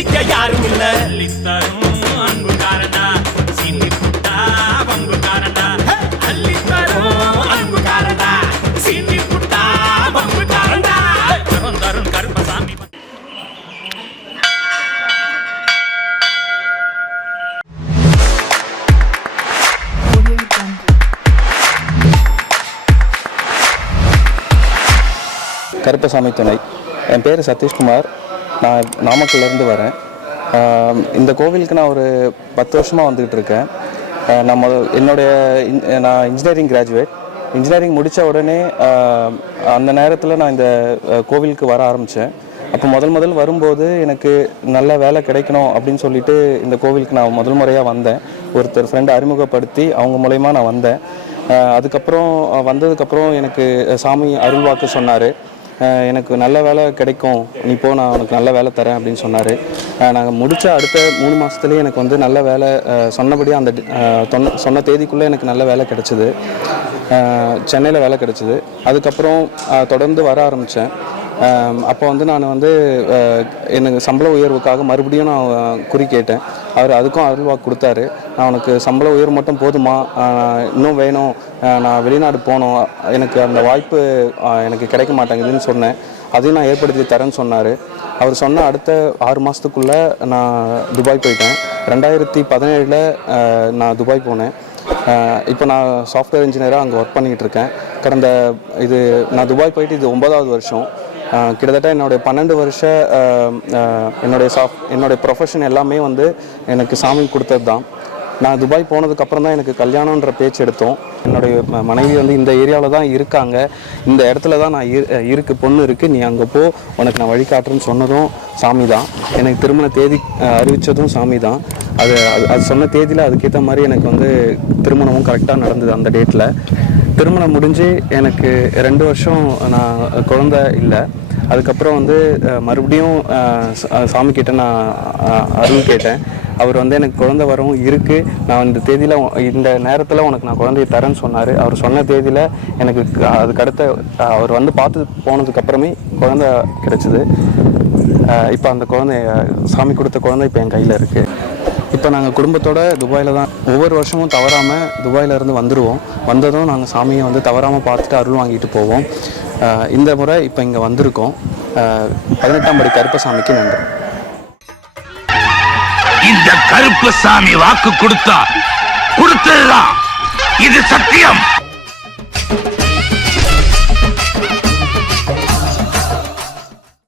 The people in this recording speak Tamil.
நிக்க யாரும் இல்ல அள்ளித்தரும் அன்புக்காரனா சீனி புட்டா பம்புக்காரனா அள்ளித்தரும் அன்புக்காரனா சீனி புட்டா பம்புக்காரனா தரும் கருப்பசாமி கருப்பசாமி துணை. என் பேர் சதீஷ்குமார். நான் நாமக்கல்லேருந்து வரேன். இந்த கோவிலுக்கு நான் ஒரு 10 வருஷமாக வந்துக்கிட்டு இருக்கேன். நான் இன்ஜினியரிங் கிராஜுவேட். இன்ஜினியரிங் முடித்த உடனே அந்த நேரத்தில் நான் இந்த கோவிலுக்கு வர ஆரம்பித்தேன். அப்போ முதல் வரும்போது எனக்கு நல்ல வேலை கிடைக்கணும் அப்படின்னு சொல்லிட்டு இந்த கோவிலுக்கு நான் முதல் முறையாக வந்தேன். ஒருத்தர் ஃப்ரெண்டு அறிமுகப்படுத்தி அவங்க மூலயமா நான் வந்தேன். அதுக்கப்புறம் வந்ததுக்கப்புறம் எனக்கு சாமி அருள்வாக்கு சொன்னார். எனக்கு நல்ல வேலை கிடைக்கும், நீ போ, நான் உனக்கு நல்ல வேலை தரேன் அப்படின்னு சொன்னார். நாங்கள் முடித்த அடுத்த 3 மாதத்துலேயே எனக்கு வந்து நல்ல வேலை சொன்னபடியே அந்த சொன்ன தேதிக்குள்ளே எனக்கு நல்ல வேலை கிடச்சிது. சென்னையில் வேலை கிடச்சிது. அதுக்கப்புறம் தொடர்ந்து வர ஆரம்பித்தேன். அப்போ வந்து நான் வந்து எனக்கு சம்பள உயர்வுக்காக மறுபடியும் நான் குறி கேட்டேன். அவர் அதுக்கும் அருள்வாக்கு கொடுத்தாரு. நான் உனக்கு சம்பள உயர்வு மட்டும் போதுமா, இன்னும் வேணும், நான் வெளிநாடு போகணும், எனக்கு அந்த வாய்ப்பு எனக்கு கிடைக்க மாட்டேங்குதுன்னு சொன்னேன். அதையும் நான் ஏற்படுத்தி தரேன்னு சொன்னார். அவர் சொன்ன அடுத்த 6 மாதத்துக்குள்ளே நான் துபாய் போயிட்டேன். 2017 நான் துபாய் போனேன். இப்போ நான் சாஃப்ட்வேர் இன்ஜினியராக அங்கே ஒர்க் பண்ணிக்கிட்டு இருக்கேன். நான் துபாய் போயிட்டு இது 9வது வருஷம். கிட்டத்தட்ட என்னுடைய 12 வருஷ என்னுடைய ப்ரொஃபஷன் எல்லாமே வந்து எனக்கு சாமி கொடுத்தது தான். நான் துபாய் போனதுக்கப்புறம் தான் எனக்கு கல்யாணன்ற பேச்சு எடுத்தோம். என்னுடைய மனைவி வந்து இந்த ஏரியாவில் தான் இருக்காங்க, இந்த இடத்துல தான் நான் பொண்ணு இருக்குது, நீ அங்கே போ, உனக்கு நான் வழிகாட்டுறேன்னு சொன்னதும் சாமி தான். எனக்கு திருமண தேதி அறிவித்ததும் சாமி தான். அது சொன்ன தேதியில் அதுக்கேற்ற மாதிரி எனக்கு வந்து திருமணமும் கரெக்டாக நடந்தது. அந்த டேட்டில் திருமணம் முடிஞ்சு எனக்கு 2 வருஷம் நான் குழந்தை இல்லை. அதுக்கப்புறம் வந்து மறுபடியும் சாமி கிட்ட நான் அருள் கேட்டேன். அவர் வந்து எனக்கு குழந்தை வரவும் இருக்குது, நான் இந்த தேதியில் இந்த நேரத்தில் உனக்கு நான் குழந்தைய தரேன்னு சொன்னார். அவர் சொன்ன தேதியில் எனக்கு அதுக்கடுத்த அவர் வந்து பார்த்து போனதுக்கப்புறமே குழந்தை கிடச்சிது. இப்போ அந்த சாமி கொடுத்த குழந்தை இப்போ என் கையில் இருக்குது. இப்போ நாங்கள் குடும்பத்தோடு துபாயில் தான் ஒவ்வொரு வருஷமும் தவறாமல் துபாயிலேருந்து வந்துடுவோம். வந்ததும் நாங்கள் சாமியை வந்து தவறாமல் பார்த்துட்டு அருள் வாங்கிட்டு போவோம். இந்த முறை இப்போ இங்கே வந்திருக்கோம். 18ஆம் படி கருப்பசாமிக்கு நன்றி. இந்த கருப்பசாமி வாக்கு கொடுத்ததுதான், இது சத்தியம்.